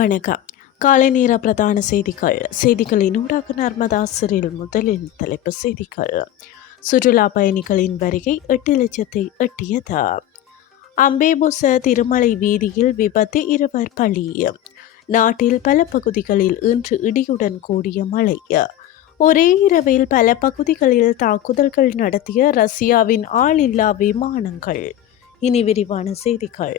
வணக்கம். காலை நேர பிரதான செய்திகள். செய்திகளின் ஊடாக நர்மதா சிறில் முதலில் தலைப்பு செய்திகள். சுற்றுலா பயணிகளின் வருகை எட்டு லட்சத்தை எட்டியது. அம்பேபுச திருமலை வீதியில் விபத்து இருவர் பலி. நாட்டில் பல பகுதிகளில் இன்று இடியுடன் கூடிய மழை. ஒரே இரவில் பல பகுதிகளில் தாக்குதல்கள் நடத்திய ரஷ்யாவின் ஆளில்லா விமானங்கள். இனி விரிவான செய்திகள்.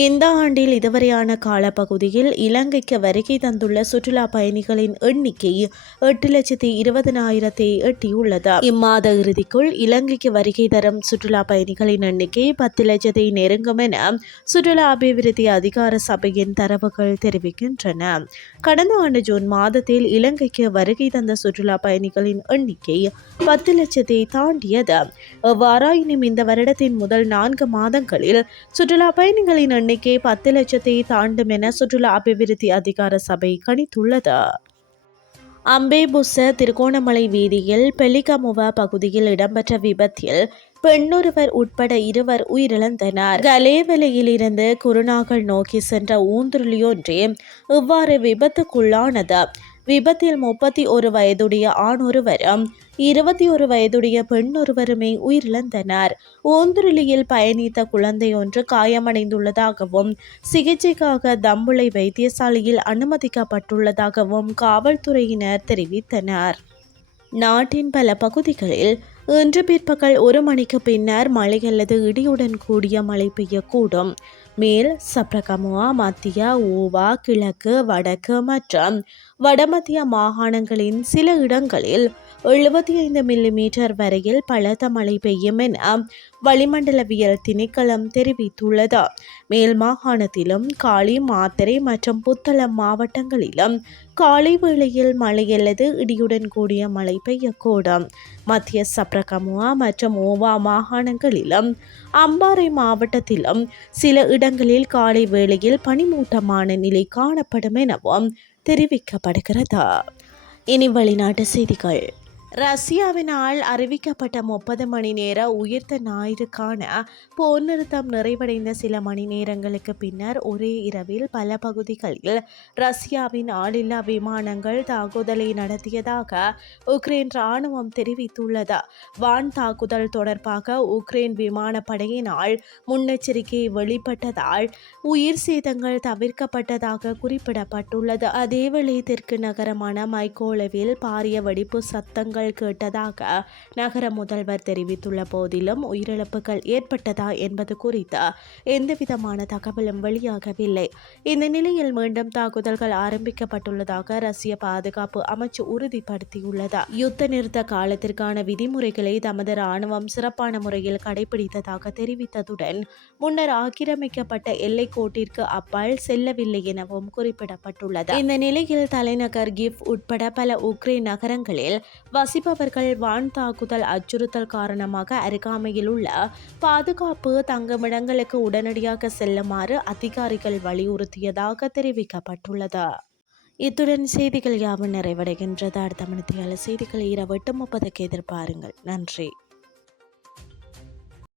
இந்த ஆண்டில் இதுவரையான காலப்பகுதியில் இலங்கைக்கு வருகை தந்துள்ள சுற்றுலா பயணிகளின் எண்ணிக்கை எட்டு லட்சத்தி இருபதனாயிரத்தை எட்டியுள்ளது. இம்மாத இறுதிக்குள் இலங்கைக்கு வருகை தரும் சுற்றுலா பயணிகளின் எண்ணிக்கை பத்து லட்சத்தை நெருங்கும் என சுற்றுலா அபிவிருத்தி அதிகார சபையின் தரவுகள் தெரிவிக்கின்றன. கடந்த ஆண்டு ஜூன் மாதத்தில் இலங்கைக்கு வருகை தந்த சுற்றுலா பயணிகளின் எண்ணிக்கை பத்து லட்சத்தை தாண்டியது. எவ்வாறாயினும் இந்த வருடத்தின் முதல் நான்கு மாதங்களில் சுற்றுலா பயணிகளின் எண்ணிக்கை பத்து லட்சத்தை தாண்டும் என சுற்றுலா அபிவிருத்தி அதிகார சபை கணித்துள்ளது. அம்பேபுச திருகோணமலை வீதியில் பெலிகமுவா பகுதியில் இடம்பெற்ற விபத்தில் பெண்ணொருவர் உட்பட இருவர் உயிரிழந்தனர். கலேவலையிலிருந்து குருநாகல் நோக்கி சென்ற ஊந்துருளியொன்றே இவ்வாறு விபத்துக்குள்ளானது. விபத்தில் முப்பத்தி ஒரு வயதுடைய ஆண் ஒருவரும் இருபத்தி ஒரு வயதுடைய பெண் ஒருவருமே உயிரிழந்தனர். ஓந்துருளியில் பயணித்த குழந்தை ஒன்று காயமடைந்துள்ளதாகவும் சிகிச்சைக்காக தம்புளை வைத்தியசாலையில் அனுமதிக்கப்பட்டுள்ளதாகவும் காவல்துறையினர் தெரிவித்தனர். நாட்டின் பல பகுதிகளில் இன்று பிற்பகல் ஒரு மணிக்கு பின்னர் மழை அல்லது இடியுடன் கூடிய மழை பெய்யக்கூடும். மேல் சப்ரகமுவா மத்திய ஓவா கிழக்கு வடக்கு மற்றும் வடமத்திய மாகாணங்களின் சில இடங்களில் எழுபத்தி ஐந்து மில்லிமீட்டர் வரையில் பலத்த மழை பெய்யும் என வளிமண்டலவியல் திணைக்களம் தெரிவித்துள்ளது. மேல் மாகாணத்திலும் காளி மாத்தரை மற்றும் புத்தளம் மாவட்டங்களிலும் காலை வேளையில் மழை அல்லது இடியுடன் கூடிய மழை பெய்யக்கூடும். மத்திய சப்ரகமுவா மற்றும் ஓவா மாகாணங்களிலும் அம்பாறை மாவட்டத்திலும் சில இடங்களில் காலை வேளையில் பனிமூட்டமான நிலை காணப்படும் எனவும் தெரிவிக்கப்படுகிறது. இனி வெளிநாட்டு செய்திகள். ரஷ்யாவினால் அறிவிக்கப்பட்ட முப்பது மணி நேர உயிர்த்த ஞாயிறுக்கான போர் நிறுத்தம் நிறைவடைந்த சில மணி நேரங்களுக்கு பின்னர் ஒரே இரவில் பல பகுதிகளில் ரஷ்யாவின் ஆளில்லா விமானங்கள் தாக்குதலை நடத்தியதாக உக்ரைன் ராணுவம் தெரிவித்துள்ளது. வான் தாக்குதல் தொடர்பாக உக்ரைன் விமானப்படையினால் முன்னெச்சரிக்கை வெளிப்பட்டதால் உயிர் சேதங்கள் தவிர்க்கப்பட்டதாக குறிப்பிடப்பட்டுள்ளது. அதேவேளை தெற்கு நகரமான மைக்கோலவில் பாரிய வெடிப்பு சத்தங்கள் சத்தங்கள் கேட்டதாக நகர முதல்வர் தெரிவித்துள்ள போதிலும் உயிரிழப்புகள் ஏற்பட்டதா என்பது குறித்து எந்தவிதமான தகவலும் வெளியாகவில்லை. இந்த நிலையில் மீண்டும் தாக்குதல்கள் ஆரம்பிக்கப்பட்டுள்ளதாக ரஷ்ய பாதுகாப்பு அமைச்சு உறுதிப்படுத்தியுள்ளது. யுத்த நிறுத்த காலத்திற்கான விதிமுறைகளை தமது ராணுவம் சிறப்பான முறையில் கடைபிடித்ததாக தெரிவித்ததுடன் முன்னர் ஆக்கிரமிக்கப்பட்ட எல்லை கோட்டிற்கு அப்பால் செல்லவில்லை எனவும் குறிப்பிடப்பட்டுள்ளது. இந்த நிலையில் தலைநகர் கிஃப் உட்பட பல உக்ரைன் நகரங்களில் வசிப்பவர்கள் வான் தாக்குதல் அச்சுறுத்தல் காரணமாக அருகாமையில் உள்ள பாதுகாப்பு தங்குமிடங்களுக்கு உடனடியாக செல்லுமாறு அதிகாரிகள் வலியுறுத்தியதாக தெரிவிக்கப்பட்டுள்ளது. இத்துடன் செய்திகள் யாவும் நிறைவடைகின்றது. அடுத்த மணித்தியால செய்திகள் இரவு எட்டு முப்பதுக்கு எதிர்பாருங்கள். நன்றி.